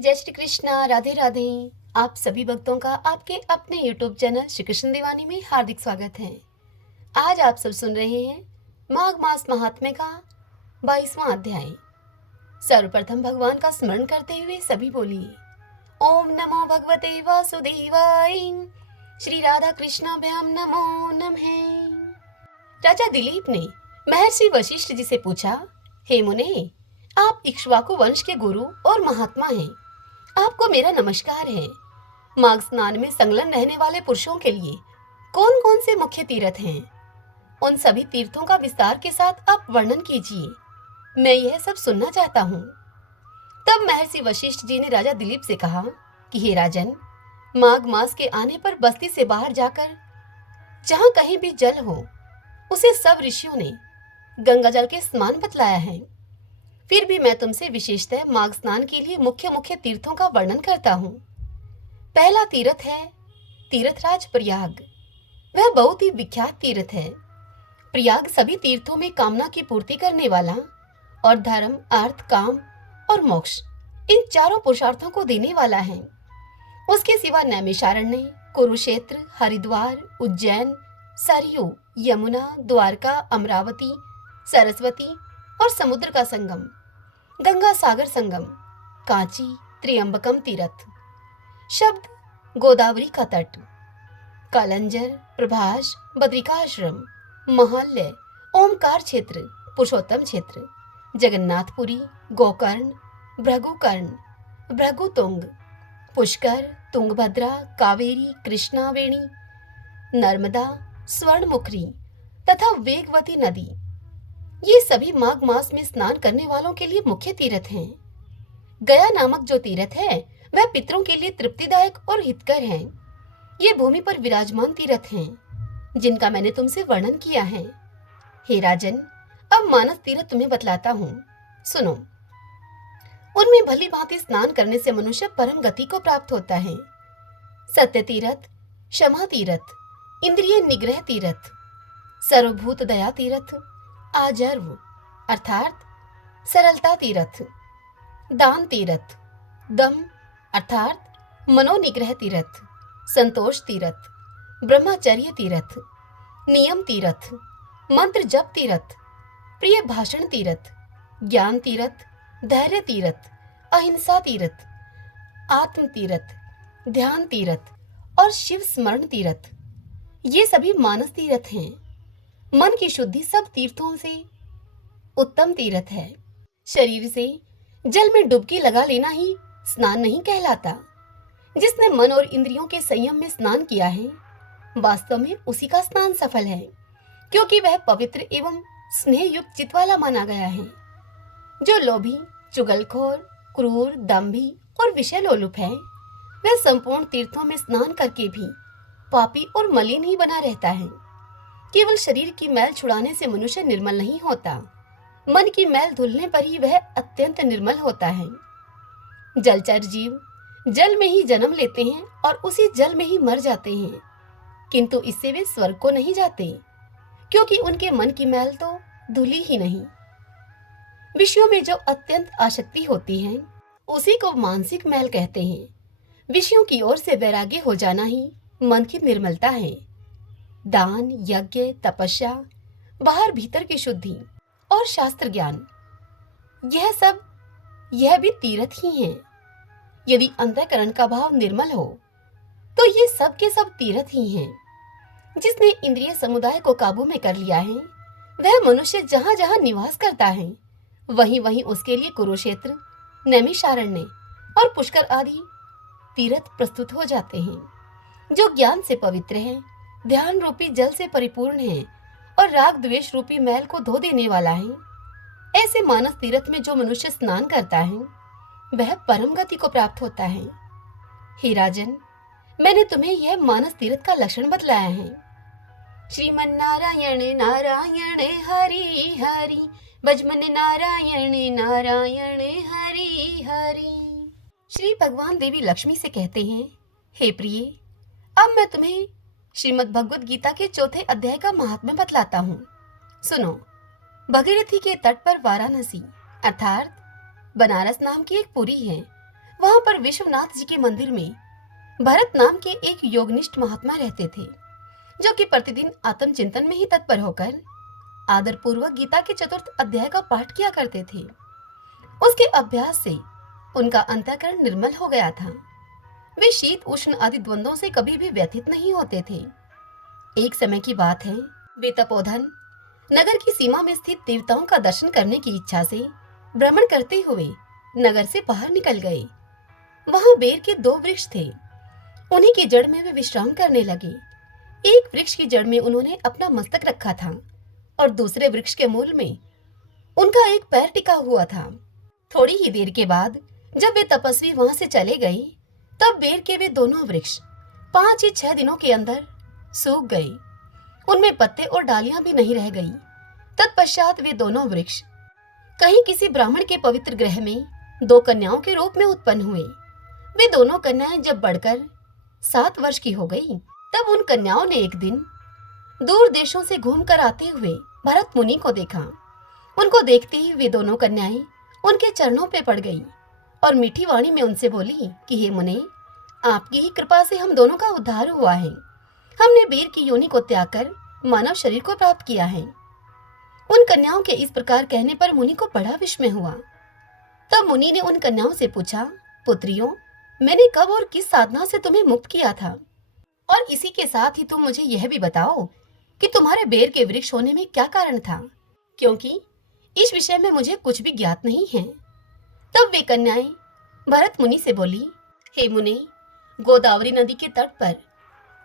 जय श्री कृष्णा, राधे राधे। आप सभी भक्तों का आपके अपने YouTube चैनल श्री कृष्ण दीवानी में हार्दिक स्वागत है। आज आप सब सुन रहे हैं माघ मास महात्म्य का 22वां अध्याय। सर्वप्रथम भगवान का स्मरण करते हुए सभी बोलिए ओम नमो भगवते वासुदेवाय। श्री राधा कृष्णाभ्याम नमो नमः। राजा दिलीप ने महर्षि वशिष्ठ जी से पूछा, हे मुने, आप इक्ष्वाकु वंश के गुरु और महात्मा हैं। आपको मेरा नमस्कार है। माघ स्नान में संलग्न रहने वाले पुरुषों के लिए कौन कौन से मुख्य तीर्थ हैं? उन सभी तीर्थों का विस्तार के साथ आप वर्णन कीजिए। मैं यह सब सुनना चाहता हूँ। तब महर्षि वशिष्ठ जी ने राजा दिलीप से कहा कि हे राजन, माघ मास के आने पर बस्ती से बाहर जाकर जहाँ कहीं भी जल हो, उसे सब ऋषियों ने गंगा जल के स्नान बतलाया है। फिर भी मैं तुमसे विशेषतः माघ स्नान के लिए मुख्य मुख्य तीर्थों का वर्णन करता हूँ। पहला तीर्थ है तीर्थराज प्रयाग। वह बहुत ही विख्यात तीर्थ है। प्रयाग सभी तीर्थों में कामना की पूर्ति करने वाला और धर्म, अर्थ, काम और मोक्ष, इन चारों पुरुषार्थों को देने वाला है। उसके सिवा नैमिषारण्य, कुरुक्षेत्र, हरिद्वार, उज्जैन, सरयू, यमुना, द्वारका, अमरावती, सरस्वती और समुद्र का संगम, गंगा सागर संगम, कांची, त्र्यंबकम तीर्थ, शब्द गोदावरी का तट, कालंजर, प्रभास, बद्रिकाश्रम, महाल्य, ओमकार क्षेत्र, पुरुषोत्तम क्षेत्र, जगन्नाथपुरी, गोकर्ण, भृगुकर्ण, भृगुतुंग, पुष्कर, तुंगभद्रा, कावेरी, कृष्णावेणी, नर्मदा, स्वर्णमुखरी तथा वेगवती नदी, ये सभी माघ मास में स्नान करने वालों के लिए मुख्य तीर्थ हैं। गया नामक जो तीर्थ है वह पितरों के लिए तृप्तिदायक और हितकर है। ये भूमि पर विराजमान तीर्थ हैं जिनका मैंने तुमसे वर्णन किया है। हे राजन, अब मानस तीर्थ तुम्हें बतलाता हूँ, सुनो। उनमें भली भांति स्नान करने से मनुष्य परम गति को प्राप्त होता है। सत्य तीर्थ, क्षमा तीर्थ, इंद्रिय निग्रह तीर्थ, सर्वभूत दया तीर्थ, आजर्व अर्थात सरलता तीर्थ, दान तीर्थ, दम अर्थात मनोनिग्रह तीर्थ, संतोष तीर्थ, ब्रह्मचर्य तीर्थ, नियम तीर्थ, मंत्र जप तीर्थ, प्रिय भाषण तीर्थ, ज्ञान तीर्थ, धैर्य तीर्थ, अहिंसा तीर्थ, आत्म तीर्थ, ध्यान तीर्थ और शिव स्मरण तीर्थ, ये सभी मानस तीर्थ हैं। मन की शुद्धि सब तीर्थों से उत्तम तीर्थ है। शरीर से जल में डुबकी लगा लेना ही स्नान नहीं कहलाता। जिसने मन और इंद्रियों के संयम में स्नान किया है, वास्तव में उसी का स्नान सफल है, क्योंकि वह पवित्र एवं स्नेह युक्त चित्त वाला माना गया है। जो लोभी, चुगलखोर, क्रूर, दंभी और विषय लोलुप है, वह संपूर्ण तीर्थों में स्नान करके भी पापी और मलिन ही बना रहता है। केवल शरीर की मैल छुड़ाने से मनुष्य निर्मल नहीं होता, मन की मैल धुलने पर ही वह अत्यंत निर्मल होता है। जलचर जीव जल में ही जन्म लेते हैं और उसी जल में ही मर जाते हैं, किंतु इससे वे स्वर्ग को नहीं जाते, क्योंकि उनके मन की मैल तो धुली ही नहीं। विषयों में जो अत्यंत आसक्ति होती है, उसी को मानसिक मैल कहते हैं। विषयों की ओर से वैराग्य हो जाना ही मन की निर्मलता है। दान, यज्ञ, तपस्या, बाहर भीतर की शुद्धि और शास्त्र ज्ञान, यह भी तीर्थ ही हैं। यदि अंतःकरण का भाव निर्मल हो तो ये सब के सब तीर्थ ही हैं। जिसने इंद्रिय समुदाय को काबू में कर लिया है, वह मनुष्य जहाँ जहाँ निवास करता है, वहीं वहीं उसके लिए कुरुक्षेत्र, नैमिषारण्य और पुष्कर आदि तीर्थ प्रस्तुत हो जाते हैं। जो ज्ञान से पवित्र है, ध्यान रूपी जल से परिपूर्ण है और राग द्वेष रूपी मैल को धो देने वाला है, ऐसे मानस तीर्थ में जो मनुष्य स्नान करता है, वह परम गति को प्राप्त होता है। हे राजन, मैंने तुम्हें यह मानस तीर्थ का लक्षण बतलाया है। श्रीमन नारायण नारायण हरि हरि, भजमन नारायण नारायण हरि हरि। श्री भगवान देवी लक्ष्मी से कहते हैं, हे प्रिय, अब मैं तुम्हें श्रीमद् भगवद गीता के 4थे अध्याय का महात्म्य बतलाता हूँ, सुनो। भगीरथी के तट पर वाराणसी अर्थात बनारस नाम की एक पुरी है, वहां पर विश्वनाथ जी के मंदिर में भरत नाम के एक योगनिष्ठ महात्मा रहते थे, जो कि प्रतिदिन आत्मचिंतन में ही तत्पर होकर आदर पूर्वक गीता के चतुर्थ अध्याय का पाठ किया करते थे। उसके अभ्यास से उनका अंतःकरण निर्मल हो गया था। वे शीत उष्ण आदि द्वंद्वों से कभी भी व्यथित नहीं होते थे। एक समय की बात है, वे तपोधन नगर की सीमा में स्थित देवताओं का दर्शन करने की इच्छा से भ्रमण करते हुए नगर से बाहर निकल गए। वहां बेर के 2 वृक्ष थे। उन्हीं की जड़ में वे विश्राम करने लगे। एक वृक्ष की जड़ में उन्होंने अपना मस्तक रखा था और दूसरे वृक्ष के मूल में उनका एक पैर टिका हुआ था। थोड़ी ही देर के बाद जब वे तपस्वी वहां से चले गए, तब बेर के वे दोनों वृक्ष 5 या 6 दिनों के अंदर सूख गए। उनमें पत्ते और डालियां भी नहीं रह गई। तत्पश्चात वे दोनों वृक्ष कहीं किसी ब्राह्मण के पवित्र गृह में 2 कन्याओं के रूप में उत्पन्न हुए। वे दोनों कन्याएं जब बढ़कर 7 वर्ष की हो गई, तब उन कन्याओं ने एक दिन दूर देशों से घूमकर आते हुए भरत मुनि को देखा। उनको देखते ही वे दोनों कन्याएं उनके चरणों पे पड़ गई और मीठी वाणी में उनसे बोली कि हे मुने, आपकी ही कृपा से हम दोनों का उद्धार हुआ है। हमने वीर की योनि को त्याग कर मानव शरीर को प्राप्त किया है। उन कन्याओं के इस प्रकार कहने पर मुनि को बड़ा विस्मय हुआ। तब मुनि ने उन कन्याओं से पूछा, पुत्रियों, मैंने कब और किस साधना से तुम्हें मुक्त किया था? और इसी के साथ ही तुम मुझे यह भी बताओ कि तुम्हारे बेर के वृक्ष होने में क्या कारण था, क्योंकि इस विषय में मुझे कुछ भी ज्ञात नहीं है। तब वे कन्याएं भरत मुनि से बोली, हे मुनि, गोदावरी नदी के तट पर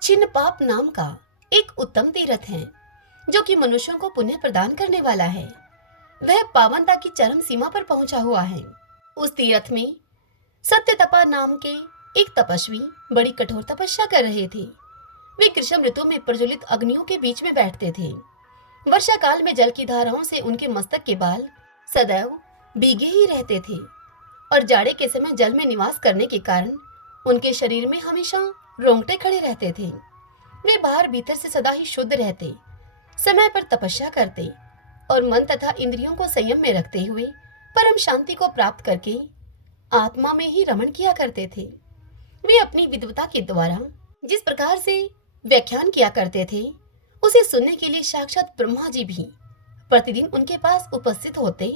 छिन्नपाप नाम का एक उत्तम तीर्थ है, जो कि मनुष्यों को पुण्य प्रदान करने वाला है। वह पावनता की चरम सीमा पर पहुंचा हुआ है। उस तीर्थ में सत्यतपा नाम के एक तपस्वी बड़ी कठोर तपस्या कर रहे थे। वे ग्रीष्म ऋतु में प्रज्वलित अग्नियों के बीच में बैठते थे। वर्षा काल में जल की धाराओं से उनके मस्तक के बाल सदैव भीगे ही रहते थे और जाड़े के समय जल में निवास करने के कारण उनके शरीर में हमेशा रोंगटे खड़े रहते थे। वे बाहर भीतर से सदा ही शुद्ध रहते, समय पर तपस्या करते और मन तथा इंद्रियों को संयम में रखते हुए परम शांति को प्राप्त करके आत्मा में ही रमण किया करते थे। वे अपनी विद्वता के द्वारा जिस प्रकार से व्याख्यान किया करते थे, उसे सुनने के लिए साक्षात ब्रह्मा जी भी प्रतिदिन उनके पास उपस्थित होते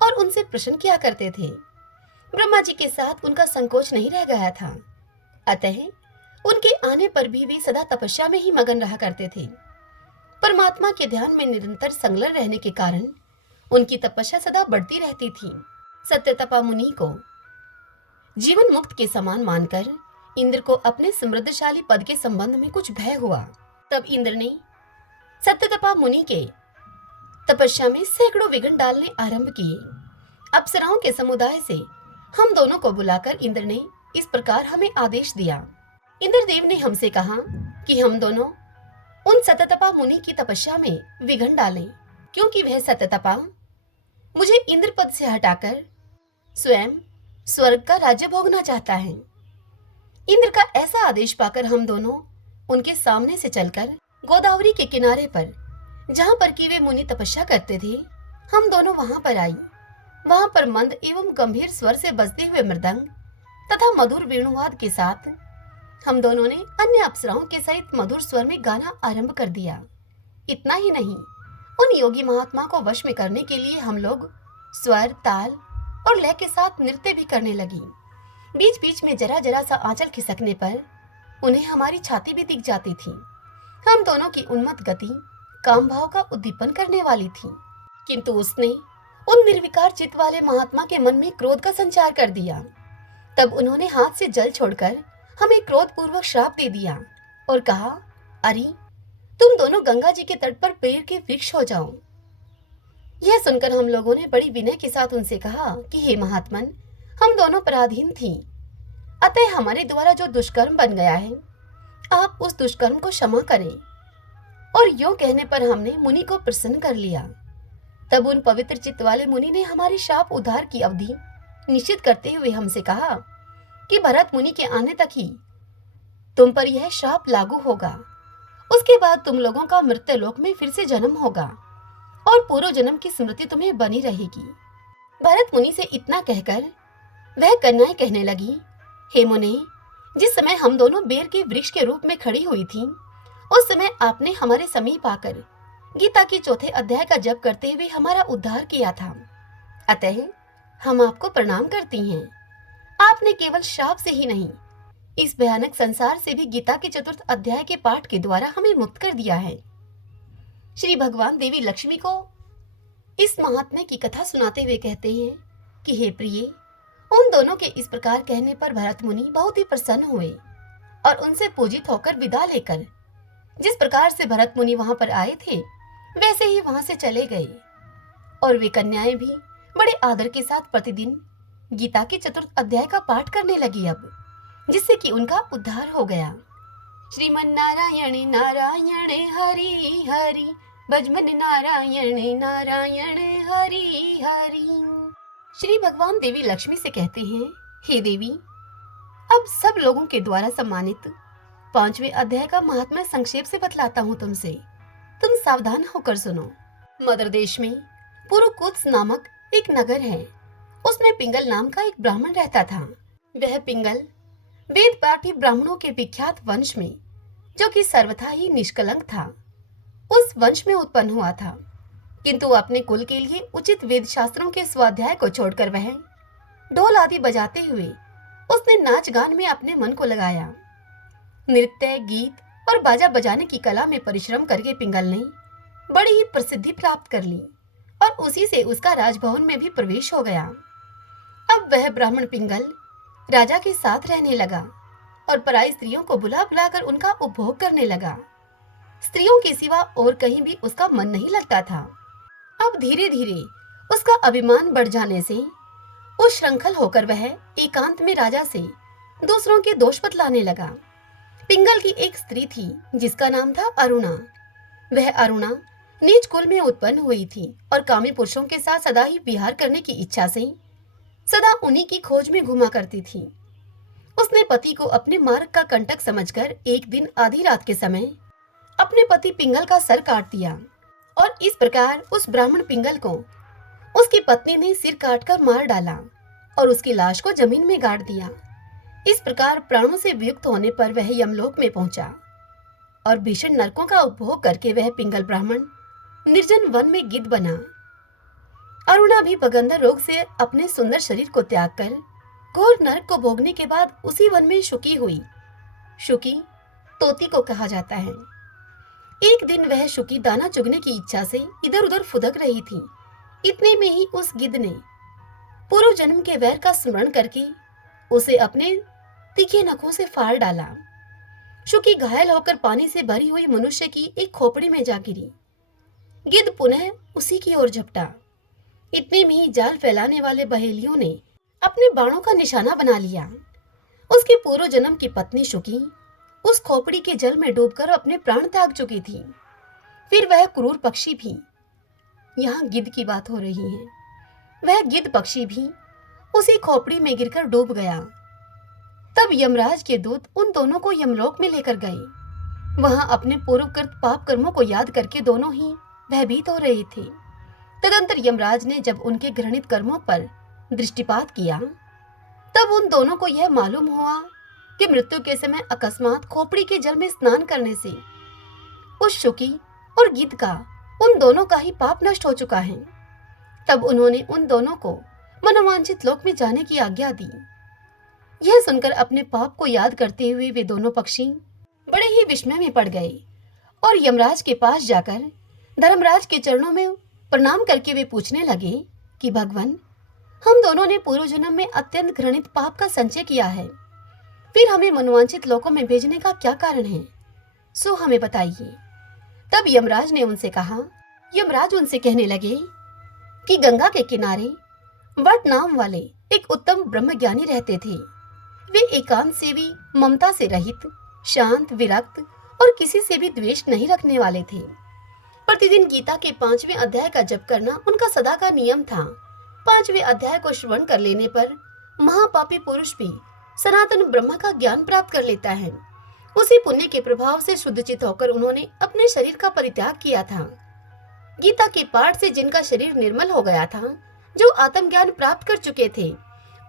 और उनसे प्रश्न किया करते थे। ब्रह्मा जी के साथ उनका संकोच नहीं रह गया था, अतः उनके आने पर भी वे सदा तपस्या में ही मगन रहा करते थे। परमात्मा के ध्यान में निरंतर संलग्न रहने के कारण उनकी तपस्या सदा बढ़ती रहती थी। सत्यतपा मुनि को जीवन मुक्त के समान मानकर इंद्र को अपने समृद्धशाली पद के संबंध में कुछ भय हुआ। तब इंद्र ने सत्यतपा मुनि के तपस्या में सैकड़ों विघ्न डालने आरंभ किए। अप्सराओं के समुदाय से हम दोनों को बुलाकर इंद्र ने इस प्रकार हमें आदेश दिया। इंद्रदेव ने हमसे कहा कि हम दोनों उन सत्यतपा मुनि की तपस्या में विघ्न डालें, क्योंकि वह सत्यतपा मुझे इंद्र पद से हटाकर स्वयं स्वर्ग का राज्य भोगना चाहता है। इंद्र का ऐसा आदेश पाकर हम दोनों उनके सामने से चलकर गोदावरी के किनारे पर, जहां पर कि वे मुनि तपस्या करते थे, हम दोनों वहां पर आई। वहां पर मंद एवं गंभीर स्वर से बजते हुए मृदंग तथा मधुर वेणुवाद के साथ हम दोनों ने अन्य अप्सराओं के सहित मधुर स्वर में गाना आरंभ कर दिया। इतना ही नहीं, उन योगी महात्मा को वश में करने के लिए हम लोग स्वर, ताल और लय के साथ नृत्य भी करने लगी। बीच बीच में जरा जरा सा आंचल खिसकने पर उन्हें हमारी छाती भी दिख जाती थी। हम दोनों की उन्मत्त गति काम भाव का उद्दीपन करने वाली थी, किंतु उसने उन निर्विकार चित्त वाले महात्मा के मन में क्रोध का संचार कर दिया। तब उन्होंने हाथ से जल छोड़कर हमें क्रोध पूर्वक श्राप दे दिया और कहा, अरे तुम दोनों गंगा जी के तट पर पेड़ के वृक्ष हो जाओ। यह सुनकर हम लोगों ने बड़ी विनय के साथ उनसे कहा कि हे महात्मन, हम दोनों पराधीन थी, अतः हमारे द्वारा जो दुष्कर्म बन गया है, आप उस दुष्कर्म को क्षमा करें। और यूं कहने पर हमने मुनि को प्रसन्न कर लिया। तब उन पवित्र चित्त वाले मुनि ने हमारे शाप उद्धार की अवधि निश्चित करते हुए हमसे कहा कि भरत मुनि के आने तक ही तुम पर यह शाप लागू होगा। उसके बाद तुम लोगों का मृत्युलोक में फिर से जन्म होगा और पूर्व जन्म की स्मृति तुम्हें बनी रहेगी। भरत मुनि से इतना कहकर वह कन्याएं कहने लगी, हे मुने, जिस समय हम दोनों बेर के वृक्ष के रूप में खड़ी हुई थीं, उस समय आपने हमारे समीप आकर गीता के चौथे अध्याय का जप करते हुए हमारा उद्धार किया था। अतः हम आपको प्रणाम करती हैं। आपने केवल श्राप से ही नहीं, इस भयानक संसार से भी गीता के चतुर्थ अध्याय के पाठ के द्वारा हमें मुक्त कर दिया है। श्री भगवान देवी लक्ष्मी को इस महात्म्य की कथा सुनाते हुए कहते हैं कि हे प्रिय, उन दोनों के इस प्रकार कहने पर भरत मुनि बहुत ही प्रसन्न हुए और उनसे पूजित होकर विदा लेकर जिस प्रकार से भरत मुनि वहां पर आए थे वैसे ही वहां से चले गए। और वे कन्याएं भी बड़े आदर के साथ प्रतिदिन गीता के चतुर्थ अध्याय का पाठ करने लगी, अब जिससे कि उनका उद्धार हो गया। श्रीमन नारायण नारायण हरि हरि, भजमन नारायण नारायण हरि हरि। श्री भगवान देवी लक्ष्मी से कहते हैं, हे देवी, अब सब लोगों के द्वारा सम्मानित 5वें अध्याय का महात्म्य संक्षेप से बतलाता हूँ तुमसे। तुम सावधान होकर सुनो। मदर देश में पुरुकुत्स नामक एक नगर है। उसमें पिंगल नाम का एक ब्राह्मण रहता था। वह पिंगल वेद पाठी ब्राह्मणों के विख्यात वंश में, जो कि सर्वथा ही निष्कलंक था, उस वंश में उत्पन्न हुआ था। किंतु अपने कुल के लिए उचित वेद शास्त्रों के स्वाध्याय को छोड़कर वह ढोल आदि बजाते हुए उसने नाच गान में अपने मन को लगाया। नृत्य, गीत और बाजा बजाने की कला में परिश्रम करके पिंगल ने बड़ी ही प्रसिद्धि प्राप्त कर ली और उसी से उसका राजभवन में भी प्रवेश हो गया। अब वह ब्राह्मण पिंगल राजा के साथ रहने लगा और पराई स्त्रियों को बुला बुलाकर उनका उपभोग करने लगा। स्त्रियों के सिवा और कहीं भी उसका मन नहीं लगता था। अब धीरे धीरे उसका अभिमान बढ़ जाने से उस श्रृंखल होकर वह एकांत में राजा से दूसरों के दोष बतलाने लगा। पिंगल की एक स्त्री थी जिसका नाम था अरुणा। वह अरुणा नीच कुल में उत्पन्न हुई थी और कामी पुरुषों के साथ सदा ही विहार करने की इच्छा से सदा उन्हीं की खोज में घुमा करती थी। उसने पति को अपने मार्ग का कंटक समझकर एक दिन आधी रात के समय अपने पति पिंगल का सर काट दिया और इस प्रकार उस ब्राह्मण पिंगल को उसकी पत्नी ने सिर काटकर मार डाला और उसकी लाश को जमीन में गाड़ दिया। इस प्रकार प्राणों से वियुक्त होने पर वह यमलोक में पहुंचा और भीषण नरकों का उपभोग करके वह पिंगल ब्राह्मण निर्जन वन में गिद्ध बना। अरुणा भी बगंदर रोग से अपने सुंदर शरीर को त्याग कर घोर नरक को भोगने के बाद उसी वन में शुकी हुई। शुकी तोती को कहा जाता है। एक दिन वह शुकी दाना चुगने की इच्छा से इधर उधर फुदक रही थी। इतने में ही उस गिद्ध ने पूर्व जन्म के वैर का स्मरण करके उसे अपने तीखे नखों से फाड़ डाला। शुकी घायल होकर पानी से भरी हुई मनुष्य की एक खोपड़ी में जा गिरी। गिद्ध पुनः उसी की ओर झपटा। इतने में ही जाल फैलाने वाले बहेलियों ने अपने बाणों का निशाना बना लिया। उसके पूर्व जन्म की पत्नी शुकी उस खोपड़ी के जल में डूबकर अपने प्राण त्याग चुकी थी। फिर वह क्रूर पक्षी भी, यहाँ गिद्ध की बात हो रही है, वह गिद्ध पक्षी भी उसी खोपड़ी में गिरकर डूब गया। तब यमराज के दूत उन दोनों को यमलोक में लेकर गए। वहां अपने पूर्वकृत पाप कर्मों को याद करके दोनों ही भयभीत हो रहे थे। तदंतर यमराज ने जब उनके घृणित कर्मों पर दृष्टिपात किया तब उन दोनों को यह मालूम हुआ कि मृत्यु के समय अकस्मात खोपड़ी के जल में स्नान करने से उस शुकी और गिद्ध का उन दोनों का ही पाप नष्ट हो चुका है। तब उन्होंने उन दोनों को मनोवांछित लोक में जाने की आज्ञा दी। यह सुनकर अपने पाप को याद करते हुए वे दोनों पक्षी बड़े ही विस्मय में पड़ गए और यमराज के पास जाकर धर्मराज के चरणों में प्रणाम करके वे पूछने लगे कि भगवान, हम दोनों ने पूर्व जन्म में अत्यंत घृणित पाप का संचय किया है, फिर हमें मनोवांछित लोकों में भेजने का क्या कारण है, सो हमें बताइए। तब यमराज ने उनसे कहा। यमराज उनसे कहने लगे कि गंगा के किनारे वट नाम वाले एक उत्तम ब्रह्मज्ञानी रहते थे। वे एकांत सेवी, ममता से रहित, शांत, विरक्त और किसी से भी द्वेष नहीं रखने वाले थे। प्रतिदिन गीता के 5वें अध्याय का जप करना उनका सदा का नियम था। 5वें अध्याय को श्रवण कर लेने पर महापापी पुरुष भी सनातन ब्रह्म का ज्ञान प्राप्त कर लेता है। उसी पुण्य के प्रभाव से शुद्धचित होकर उन्होंने अपने शरीर का परित्याग किया था। गीता के पाठ से जिनका शरीर निर्मल हो गया था, जो आत्मज्ञान प्राप्त कर चुके थे,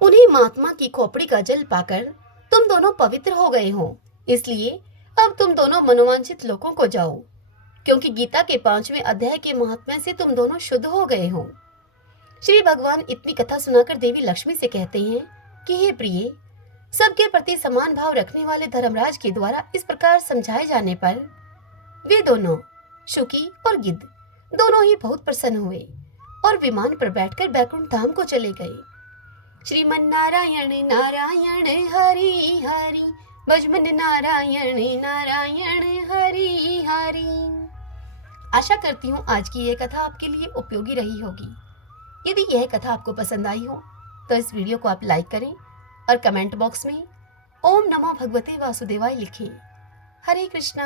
उन्हीं महात्मा की खोपड़ी का जल पाकर तुम दोनों पवित्र हो गए हो, इसलिए अब तुम दोनों मनोवांछित लोकों को जाओ, क्योंकि गीता के 5वें अध्याय के महात्म्य से तुम दोनों शुद्ध हो गए हो। श्री भगवान इतनी कथा सुनाकर देवी लक्ष्मी से कहते हैं कि हे प्रिय, सबके प्रति समान भाव रखने वाले धर्मराज के द्वारा इस प्रकार समझाए जाने पर वे दोनों, शुकी और गिद्ध, दोनों ही बहुत प्रसन्न हुए और विमान पर बैठकर बैकुंठ धाम को चले गए। श्रीमन नारायण नारायण हरि हरि, भजमन नारायण नारायण हरि हरि। आशा करती हूँ आज की यह कथा आपके लिए उपयोगी रही होगी। यदि यह कथा आपको पसंद आई हो तो इस वीडियो को आप लाइक करें और कमेंट बॉक्स में ओम नमो भगवते वासुदेवाय लिखें। हरे कृष्णा।